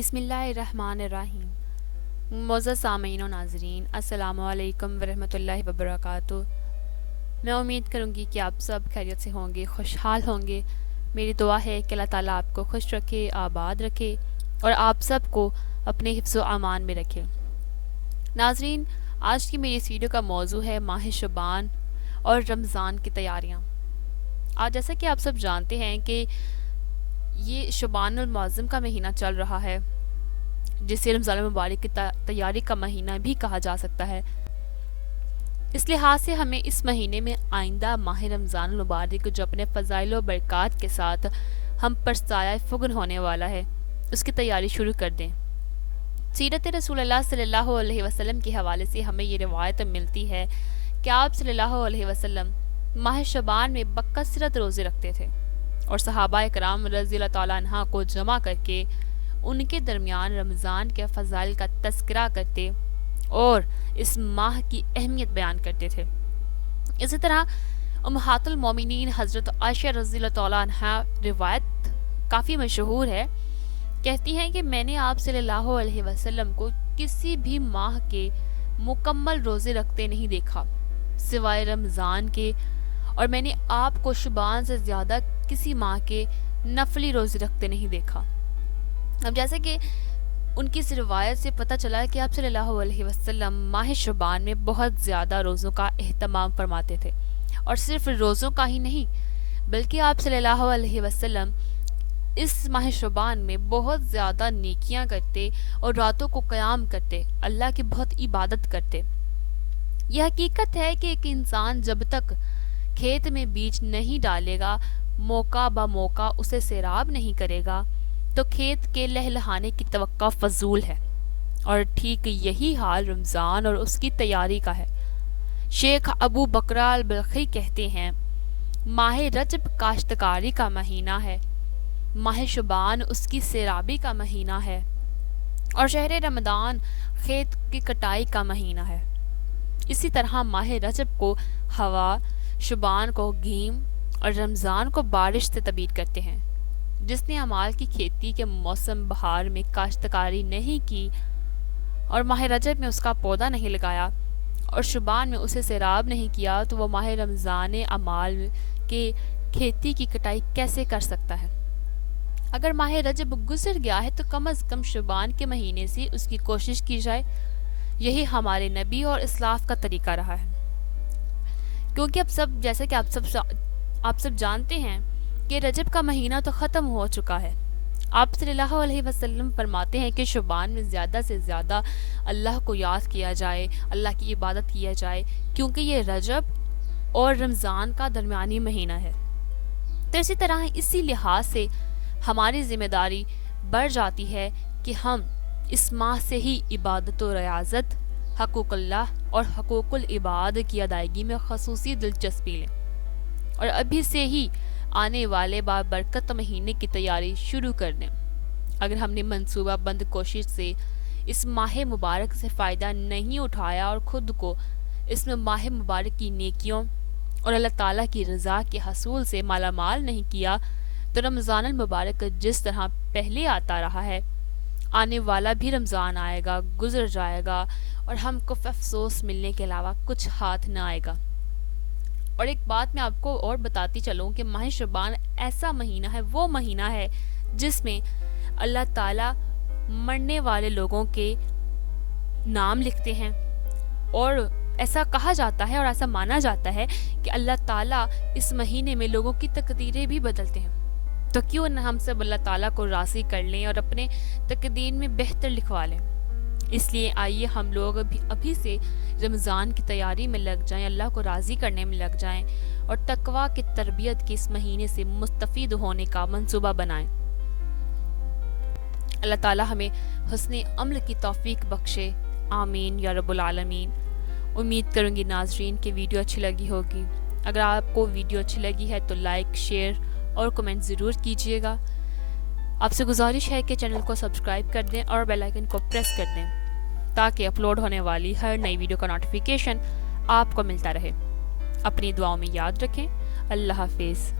بسم اللہ الرحمن الرحیم۔ معزز سامعین و ناظرین، السلام علیکم ورحمۃ اللہ وبرکاتہ۔ میں امید کروں گی کہ آپ سب خیریت سے ہوں گے، خوشحال ہوں گے۔ میری دعا ہے کہ اللہ تعالیٰ آپ کو خوش رکھے، آباد رکھے اور آپ سب کو اپنے حفظ و امان میں رکھے۔ ناظرین، آج کی میری اس ویڈیو کا موضوع ہے ماہ شعبان اور رمضان کی تیاریاں۔ آج جیسا کہ آپ سب جانتے ہیں کہ یہ شعبان المعظم کا مہینہ چل رہا ہے، جسے رمضان المبارک کی تیاری کا مہینہ بھی کہا جا سکتا ہے۔ اس لحاظ سے ہمیں اس مہینے میں آئندہ ماہ رمضان المبارک جو اپنے فضائل و برکات کے ساتھ ہم پر سایہ فگن ہونے والا ہے، اس کی تیاری شروع کر دیں۔ سیرت رسول اللہ صلی اللہ علیہ وسلم کے حوالے سے ہمیں یہ روایت ملتی ہے کہ آپ صلی اللہ علیہ وسلم ماہ شعبان میں بکثرت روزے رکھتے تھے اور صحابہ اکرام رضی اللہ تعالیٰ عنہ کو جمع کر کے ان کے درمیان رمضان کے فضائل کا تذکرہ کرتے اور اس ماہ کی اہمیت بیان کرتے تھے۔ اسی طرح امہات المومنین حضرت عائشہ رضی اللہ تعالیٰ عنہ روایت کافی مشہور ہے، کہتی ہیں کہ میں نے آپ صلی اللہ علیہ وسلم کو کسی بھی ماہ کے مکمل روزے رکھتے نہیں دیکھا سوائے رمضان کے، اور میں نے آپ کو شعبان سے زیادہ کسی ماہ کے نفلی روزے رکھتے نہیں دیکھا۔ اب جیسے کہ ان کی اس روایت سے پتہ چلا کہ آپ صلی اللہ علیہ وسلم ماہ شعبان میں بہت زیادہ روزوں کا اہتمام فرماتے تھے، اور صرف روزوں کا ہی نہیں بلکہ آپ صلی اللہ علیہ وسلم اس ماہ شعبان میں بہت زیادہ نیکیاں کرتے اور راتوں کو قیام کرتے، اللہ کی بہت عبادت کرتے۔ یہ حقیقت ہے کہ ایک انسان جب تک کھیت میں بیج نہیں ڈالے گا، موقع با موقع اسے سیراب نہیں کرے گا، تو کھیت کے لہلہانے کی توقع فضول ہے، اور ٹھیک یہی حال رمضان اور اس کی تیاری کا ہے۔ شیخ ابو بکرہ البلخی کہتے ہیں، ماہ رجب کاشتکاری کا مہینہ ہے، ماہ شعبان اس کی سیرابی کا مہینہ ہے، اور شہر رمضان کھیت کی کٹائی کا مہینہ ہے۔ اسی طرح ماہ رجب کو ہوا، شعبان کو گیم اور رمضان کو بارش سے تعبیر کرتے ہیں۔ جس نے اعمال کی کھیتی کے موسم بہار میں کاشتکاری نہیں کی اور ماہ رجب میں اس کا پودا نہیں لگایا اور شعبان میں اسے سیراب نہیں کیا، تو وہ ماہ رمضان اعمال کے کھیتی کی کٹائی کیسے کر سکتا ہے؟ اگر ماہ رجب گزر گیا ہے تو کم از کم شعبان کے مہینے سے اس کی کوشش کی جائے۔ یہی ہمارے نبی اور اسلاف کا طریقہ رہا ہے، کیونکہ اب سب جیسے کہ آپ سب جانتے ہیں کہ رجب کا مہینہ تو ختم ہو چکا ہے۔ آپ صلی اللہ علیہ وسلم فرماتے ہیں کہ شعبان میں زیادہ سے زیادہ اللہ کو یاد کیا جائے، اللہ کی عبادت کیا جائے، کیونکہ یہ رجب اور رمضان کا درمیانی مہینہ ہے۔ تو اسی طرح اسی لحاظ سے ہماری ذمہ داری بڑھ جاتی ہے کہ ہم اس ماہ سے ہی عبادت و ریاضت، حقوق اللہ اور حقوق العباد کی ادائیگی میں خصوصی دلچسپی لیں، اور ابھی سے ہی آنے والے بابرکت مہینے کی تیاری شروع کر دیں۔ اگر ہم نے منصوبہ بند کوشش سے اس ماہ مبارک سے فائدہ نہیں اٹھایا اور خود کو اس میں ماہ مبارک کی نیکیوں اور اللہ تعالیٰ کی رضا کے حصول سے مالا مال نہیں کیا، تو رمضان المبارک جس طرح پہلے آتا رہا ہے، آنے والا بھی رمضان آئے گا، گزر جائے گا، اور ہم کو افسوس ملنے کے علاوہ کچھ ہاتھ نہ آئے گا۔ اور ایک بات میں آپ کو اور بتاتی چلوں کہ ماہ شعبان ایسا مہینہ ہے، وہ مہینہ ہے جس میں اللہ تعالیٰ مرنے والے لوگوں کے نام لکھتے ہیں، اور ایسا کہا جاتا ہے اور ایسا مانا جاتا ہے کہ اللہ تعالیٰ اس مہینے میں لوگوں کی تقدیریں بھی بدلتے ہیں۔ تو کیوں نہ ہم سب اللہ تعالیٰ کو راضی کر لیں اور اپنے تقدیر میں بہتر لکھوا لیں۔ اس لیے آئیے ہم لوگ ابھی سے رمضان کی تیاری میں لگ جائیں، اللہ کو راضی کرنے میں لگ جائیں، اور تقویٰ کی تربیت کے اس مہینے سے مستفید ہونے کا منصوبہ بنائیں۔ اللہ تعالیٰ ہمیں حسن عمل کی توفیق بخشے، آمین یا رب العالمین۔ امید کروں گی ناظرین کہ ویڈیو اچھی لگی ہوگی۔ اگر آپ کو ویڈیو اچھی لگی ہے تو لائک، شیئر اور کمنٹ ضرور کیجیے گا۔ آپ سے گزارش ہے کہ چینل کو سبسکرائب کر دیں اور بیل آئیکن کو پریس کر دیں تاکہ اپلوڈ ہونے والی ہر نئی ویڈیو کا نوٹیفیکیشن آپ کو ملتا رہے۔ اپنی دعاؤں میں یاد رکھیں۔ اللہ حافظ۔